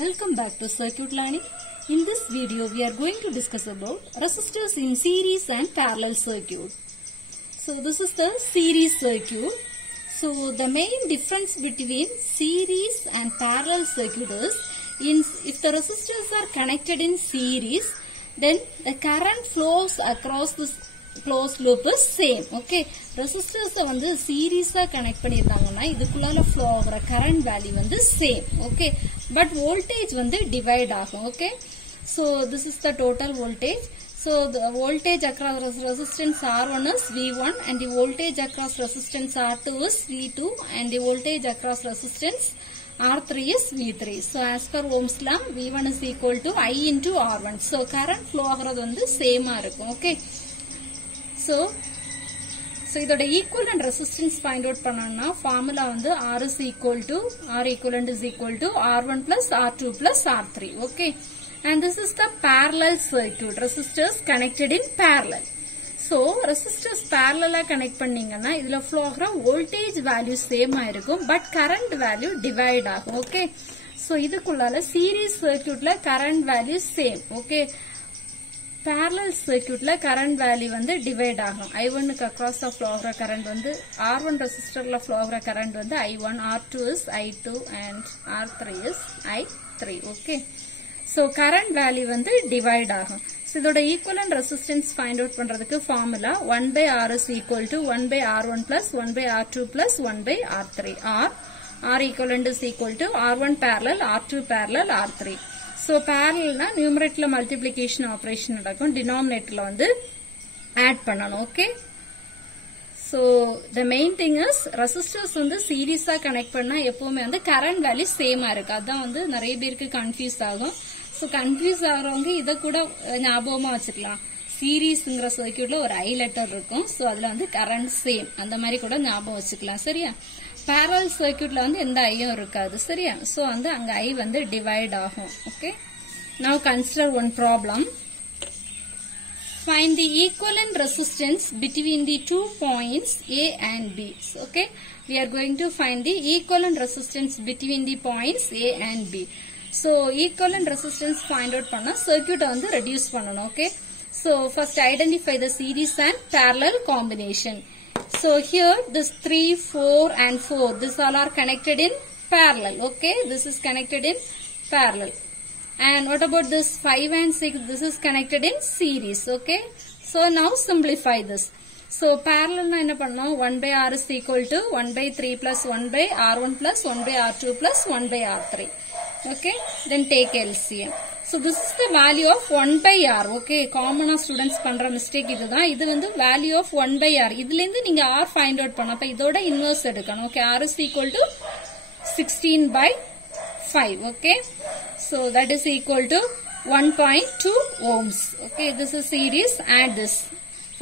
Welcome back to Circuit Learning. In this video, we are going to discuss about resistors in series and parallel circuit. So this is the series circuit. So the main difference between series and parallel circuit is, if the resistors are connected in series, then the current flows across this closed loop is same. Okay, resistors வந்து series connect பண்ணிருந்தாங்கன்னா இதுக்குள்ள flow ஆகுற current value வந்து same. Okay, but voltage வந்து divide ஆகும். Okay, so this is the total voltage. So the voltage across resistance R1 is V1 and the voltage across resistance R2 is V2 and the voltage across resistance R3 is V3. So as per Ohm's law, V1 is equal to I into R1. So current flow ஆகுறது வந்து same இருக்கும். Okay. So இதோட equivalent resistance find out பண்ணனும்னா formula வந்து R equivalent is equal to R1 plus R2 plus R3. Okay, and this is the parallel circuit. Resistors connected in parallel. So resistors parallel connect பண்ணீங்கன்னா இதுல flow ஆகுற voltage value same ஆயிருக்கும், but current value divide ஆகும். Okay, so இதுக்குள்ளால series circuitல current value same. Okay, parallel circuit la current value வந்து divide ஆகும். I1 க்கு across the flow ஆகுற current வந்து R1 resistor la flow ஆகுற current வந்து I1, R2 is I2 and R3 is I3. Okay, so current value வந்து divide ஆகும். So இதோட equivalent resistance find out பண்றதுக்கு formula 1 by R is equal to 1 by R1 plus 1 by R2 plus 1 by R3. R equivalent is equal to R1 parallel, R2 parallel, R3. So parallel na numerator la multiplication operation நடக்கும், denominator la வந்து add பண்ணனும். Okay, so the main thing is resistors வந்து series connect பண்ணா எப்பவுமே வந்து current value same இருக்கு. அதான் வந்து நிறைய பேருக்கு confuse ஆகும். So confuse ஆறவங்க இத கூட ஞாபகமா வச்சுக்கலாம். சீரிஸ்ங்கற சர்க்யூட்ல ஒரு I லெட்டர் இருக்கும். So அதுல வந்து current same அந்த மாதிரி கூட ஞாபகம் வச்சுக்கலாம். சரியா? parallel circuitல வந்து எந்த ஐயும் இருக்காது. சரியா? So வந்து அங்க I வந்து divide ஆகும். Okay, now consider one problem. Find the equivalent resistance between the 2 points A and B. Okay, we are going to find the equivalent resistance between the points A and B. So equivalent resistance find out பண்ணா circuit வந்து reduce பண்ணனும். Okay, so first identify the series and parallel combination. So here this 3, 4 and 4, this all are connected in parallel. Okay, this is connected in parallel. And what about this 5 and 6? This is connected in series. Okay, so now simplify this. So parallel na enna pannom, 1 by R is equal to 1 by 3 plus 1 by R1 plus 1 by R2 plus 1 by R3. Okay, then take LCM. So this is the value of 1 by R. Okay, common students பண்ற mistake இதுதான். இது வந்து value of 1 by R. இதுல இருந்து நீங்க R find out பண்ண. அப்ப இதோட inverse எடுக்கணும். Okay, R is equal to 16 by 5. Okay, so that is equal to 1.2 ohms. Okay, this is series. Add this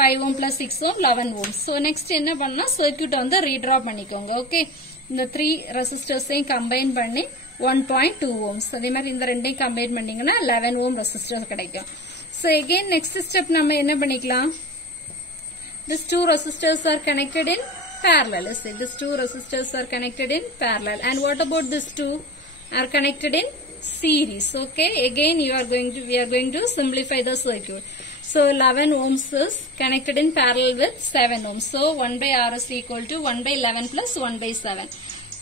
5 ohm plus 6 ohm 11 ohms. So next என்ன பண்ணா circuit வந்து redraw பண்ணிக்கோங்க. Okay, இந்த 3 resistors combine பண்ணி 1.2 ohms. அதே மாதிரி இந்த ரெண்டையும் combine பண்ணீங்கன்னா 11 ohm resistor கிடைக்கும். So again next step நம்ம என்ன பண்ணிக்கலாம்? These two resistors are connected in parallel. Let's say these two resistors are connected in parallel. And what about these two are connected in series? Okay, again we are going to simplify the circuit. So 11 ohms is connected in parallel with 7 ohms. So 1 by R is equal to 1 by 11 plus 1 by 7.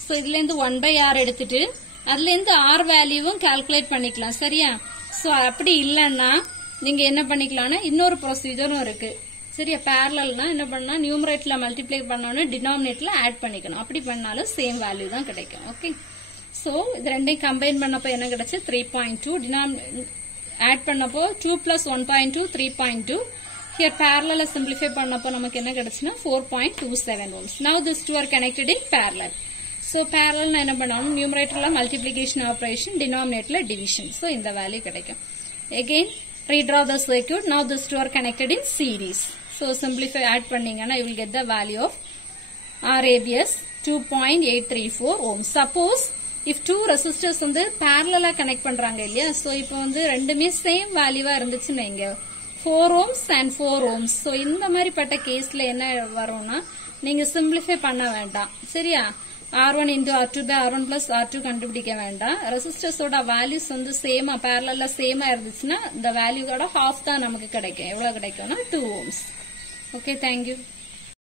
So இதுல இருந்து 1 by R எடுத்துட்டு அதுல இருந்து R வேல்யூவும் calculate பண்ணிக்கலாம். சரியா? So அப்படி இல்லன்னா நீங்க என்ன பண்ணிக்கலாம்னா இன்னொரு ப்ரொசீஜரும் இருக்கு. சரியா? parallelனா என்ன பண்ணா நியூமரேட்டர்ல மல்டிப்ளை பண்ணனும், டினாமினேட்டர்ல ஆட் பண்ணிக்கணும். அப்படி பண்ணாலும் சேம் வேல்யூ தான் கிடைக்கும். ஓகே, சோ இது ரெண்டையும் கம்பைன் பண்ணப்போ என்ன கிடைச்சு 3.2, ஆட் பண்ணப்போ 2 plus 1.2 3.2. here parallel simplify பண்ணப்போ நமக்கு என்ன கிடைச்சுனா 4.27 ohms. Now these two are connected in parallel. So parallel na enna pannanom, numerator la multiplication operation, denominator la division. So இந்த value கிடைக்கும். Again redraw the circuit. Now these two are connected in series. So simplify, add பண்ணீங்கன்னா you will get the value of RAB as 2.834 ohms. Suppose if two resistors வந்து parallel connect பண்றாங்க இல்லையா, so இப்போ வந்து ரெண்டுமே same value இருந்துச்சுன்னு வைங்க, 4 ohms and 4 ohms. So இந்த மாதிரி பட்ட கேஸ்ல என்ன வரும்னா நீங்க simplify பண்ண வேண்டாம். சரியா? R1 into R2 by R1 plus R2 கண்டுபிடிக்க வேண்டாம். ரெசிஸ்டர்ஸோட வேல்யூஸ் வந்து சேமா பேரலல்ல சேமா இருந்துச்சுன்னா இந்த வேல்யூவோட half தான் நமக்கு கிடைக்கும். எவ்வளவு கிடைக்கும்னா 2 ohms. Okay, thank you.